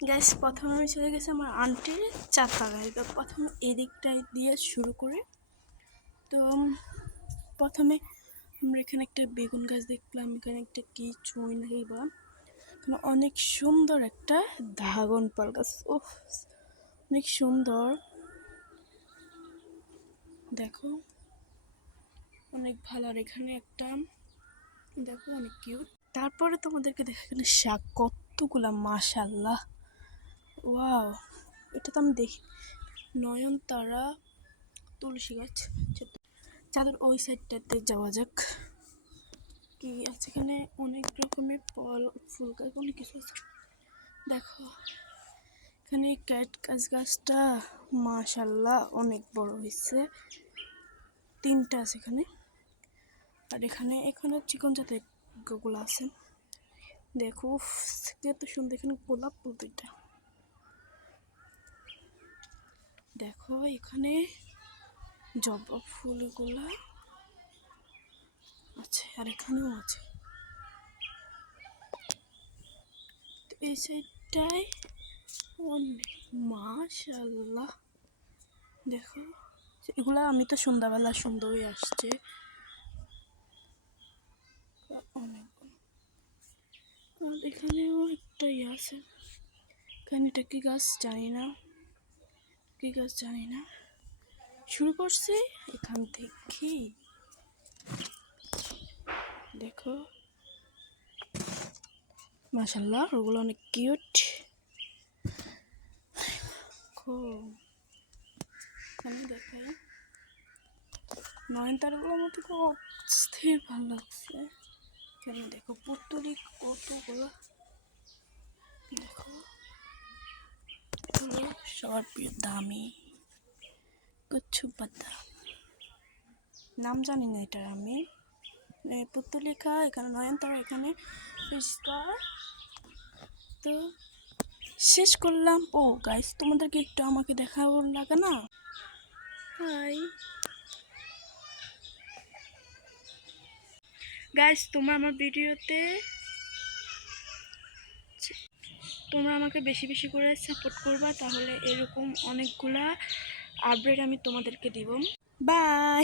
Gas প্রথমে আমি চলে গেছি আমার আন্টির চার বাগানে। তো প্রথমে এদিকটায় দিয়ে শুরু করে তো প্রথমে আমরা এখানে একটা বেগুন গাছ দেখলাম, এখানে একটা কি চুই নাকি বা এখানে অনেক সুন্দর একটা ড্রাগন ফল গাছ। ওহ, অনেক সুন্দর, দেখো অনেক ভালো। আর এখানে একটা দেখো অনেক কিউট। তারপরে তোমাদেরকে দেখো এখানে শাক কতগুলা, মাশাল্লাহ, ওয়াও। এটা তো আমি দেখি নয়নতারা তুলসী গাছ। চাঁদের ওই সাইডটাতে যাওয়া যাক, কি আছে এখানে। অনেক রকমের ফল ফুল গাছ অনেক কিছু আছে। দেখো এখানে ক্যাটকাস গাছটা মাশাল্লাহ অনেক বড় হয়েছে, তিনটা আছে এখানে। আর এখানে চিকন জাতের গুলো আছে। দেখো এত সুন্দর, এখানে গোলাপ ফুল দুইটা। দেখো এখানে জবা ফুলগুলা আছে, আর এখানেও আছে। এই সাইডটায় অনেক, মাশাল্লাহ। দেখো এগুলা আমি তো সন্ধ্যাবেলা সুন্দরই আসছে অনেক। আর এখানেও একটা আছে, এখানে এটা কি গাছ জানি না, কি গাছ জানি না। শুরু করছি এখান থেকে, দেখো মাশাল্লাহ ওগুলো অনেক কিউট। এখানে দেখাই নয়নতারাগুলোর মধ্যে খুব অস্থির ভালো লাগছে। এখানে দেখো পুতুলি কতগুলো, দেখো এগুলো সবার প্রিয় দামি কুচ্ছু পাতা, নাম জানি না এটার আমি। পুতুলিকা, এখানে নয়নতারা, এখানে পরিষ্কার। তো শেষ করলাম। ও গাইস, তোমাদেরকে একটু আমাকে দেখাবো লাগে না? হাই গাইস, তোমরা আমার ভিডিওতে তোমরা আমাকে বেশি বেশি করে সাপোর্ট করবা, তাহলে এরকম অনেকগুলা আপডেট আমি তোমাদেরকে দিব। বাই।